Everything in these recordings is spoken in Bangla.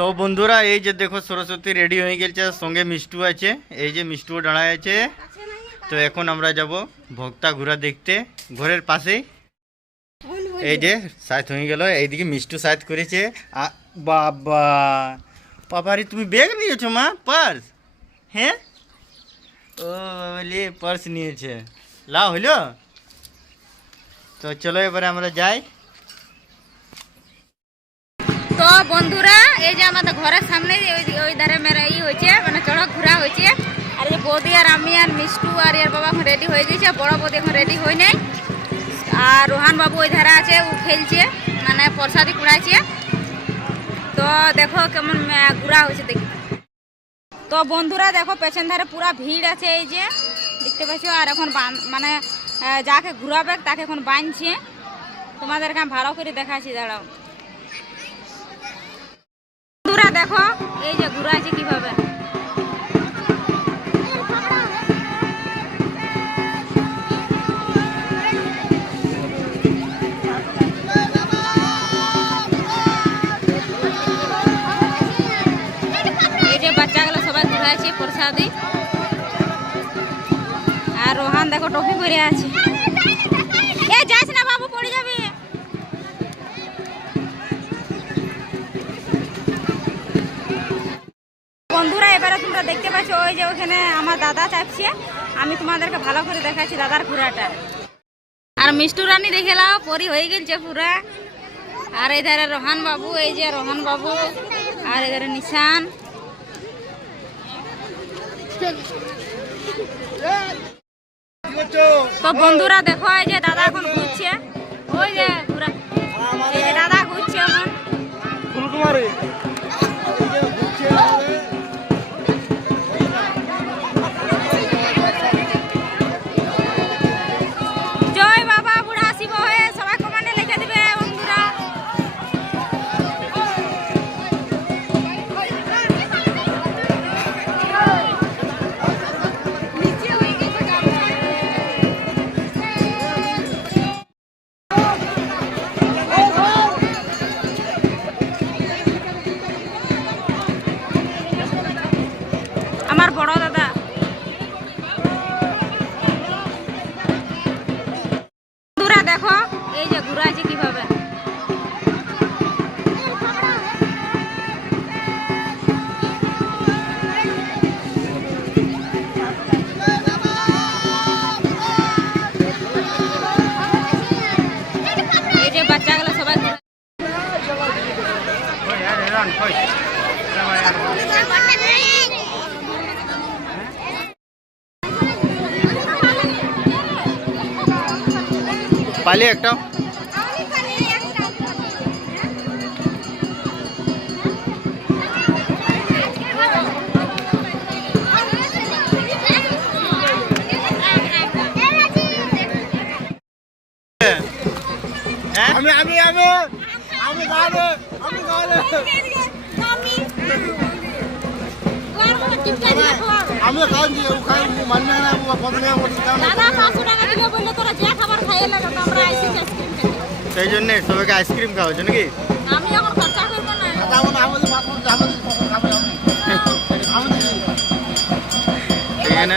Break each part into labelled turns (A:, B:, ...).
A: তো বন্ধুরা, এই যে দেখো সরস্বতী রেডি হয়ে গেছে, সঙ্গে মিষ্টু আছে। এই যে মিষ্টু দাঁড়ায় আছে। তো এখন আমরা যাব ভক্তা ঘোরা দেখতে ঘরের পাশেই। এই যে সাইজ হয়ে গেল, এইদিকে মিষ্টু সাইজ করেছে। বাবা, বাবারে, তুমি ব্যাগ নিয়েছো মা? পার্স হ্যাঁ? ও বলি পার্স নিয়েছে। লা হইল তো চলো এবারে আমরা যাই।
B: তো বন্ধুরা, এই যে আমাদের ঘরের সামনে ওই ধারে মেরা ই হয়েছে মানে চড়ক ঘোরা হয়েছে। আর যে বৌদি আর আমি আর মিষ্টু আর ইয়ার বাবা এখন রেডি হয়ে গেছে, বড় বৌদি এখন রেডি হয়ে নাই। আর রোহান বাবু ওই ধারে আছে, ও খেলছে মানে প্রসাদি কুড়াইছে। তো দেখো কেমন ঘোরা হয়েছে দেখি। তো বন্ধুরা দেখো, পেছন ধারে পুরা ভিড় আছে এই যে, দেখতে পাচ্ছ? আর এখন মানে যাকে ঘুরাবে তাকে এখন বাঁধছে তোমাদেরকে আমি ভালো করে দেখাচ্ছি, দাঁড়াও। দেখো, এই যে ঘুরাইছে কীভাবে। বাচ্চাগুলো সবাই ঘুরাইছে প্রসাদি। আর রোহান দেখো টপি পরে আছে। যাস না বাবু, পড়ে যাবে। দেখতে পাচ্ছ, ওই যে ওখানে আমার দাদা চাপছে আমি তোমাদেরকে ভালো করে দেখাচ্ছি দাদার ঘোড়াটা। আর মিষ্টু রানী দেখে লাও পরি হয়ে গেছে পুরা। আর এই ধারে রোহান বাবু, এই যে রোহান বাবু। আর এই ধারে নিশান। তো বন্ধুরা দেখো, এই যে দাদা এখন ঘুরছে। ওই যে পুরা দাদা ঘুরছে এখন। যে বাচ্চাগুলো সবাই
A: পালিয়ে একটা।
C: আমি আমি আমি আমি গালে আমি গালে। আমি খাই দিয়ে ও খাই মানে না ও বদলে ও
B: দাদা পাঁচশো টাকা দিবে বললে তোরা যে খাবার খাইয়ে লাগে তো আমরা এসেছি আইসক্রিম খেতে
A: সেই জন্যে সবাইকে আইসক্রিম খাওয়াচ্ছে নাকি?
B: আমি এখন খরচা করব না।
C: দাদা আমাদের মাছ আমাদের খাবে আমাদের
A: এখানে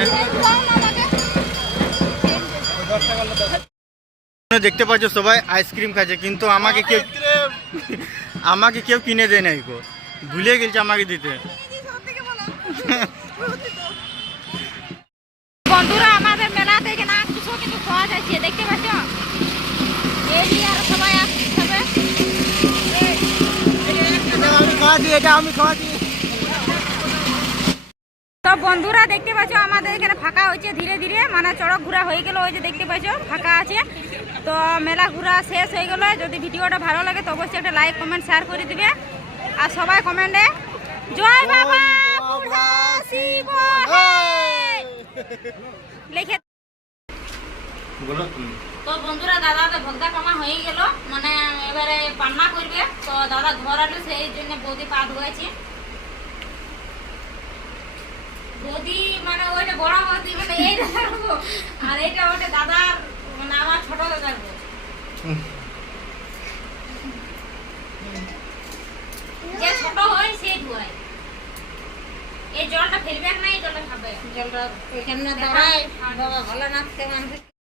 A: দেখতে পাচ্ছ সবাই আইসক্রিম খাচ্ছে, কিন্তু আমাকে কেউ আমাকে কেউ কিনে দেয় নাই গো। ভুলে গেছে আমাকে দিতে।
B: বন্ধুরা, আমাদের মেলাতে দেখতে পাচ্ছ? বন্ধুরা, দেখতে পাচ্ছ, আমাদের এখানে ফাঁকা হয়েছে ধীরে ধীরে মানে চড়ক ঘোরা হয়ে গেল, ওই যে দেখতে পাচ্ছ, ফাঁকা আছে। তো মেলা ঘোরা শেষ হয়ে গেল। যদি ভিডিওটা ভালো লাগে তো অবশ্যই একটা লাইক কমেন্ট শেয়ার করে দিবে। আর সবাই কমেন্টে জয় বাবা। লিখে তো বন্ধুরা দাদা তো ভক্তা কামা হয়ে গেল। মানে এবারে পান্না করবে। তো দাদা ঘর আলো সেই জন্য বৌদি পা ধুয়েছে। বৌদি মানে ওইটা বড় বৌদি মানে এই দাদার আর এটা ওটা দাদার মানে। যে ছোট হয় সে ধোয়ায়। এই জলটা ফেলবে না এই জলটা খাবে।
D: জলটা এখানে দাঁড়ায় বাবা ভালো নাচতে মানুষ।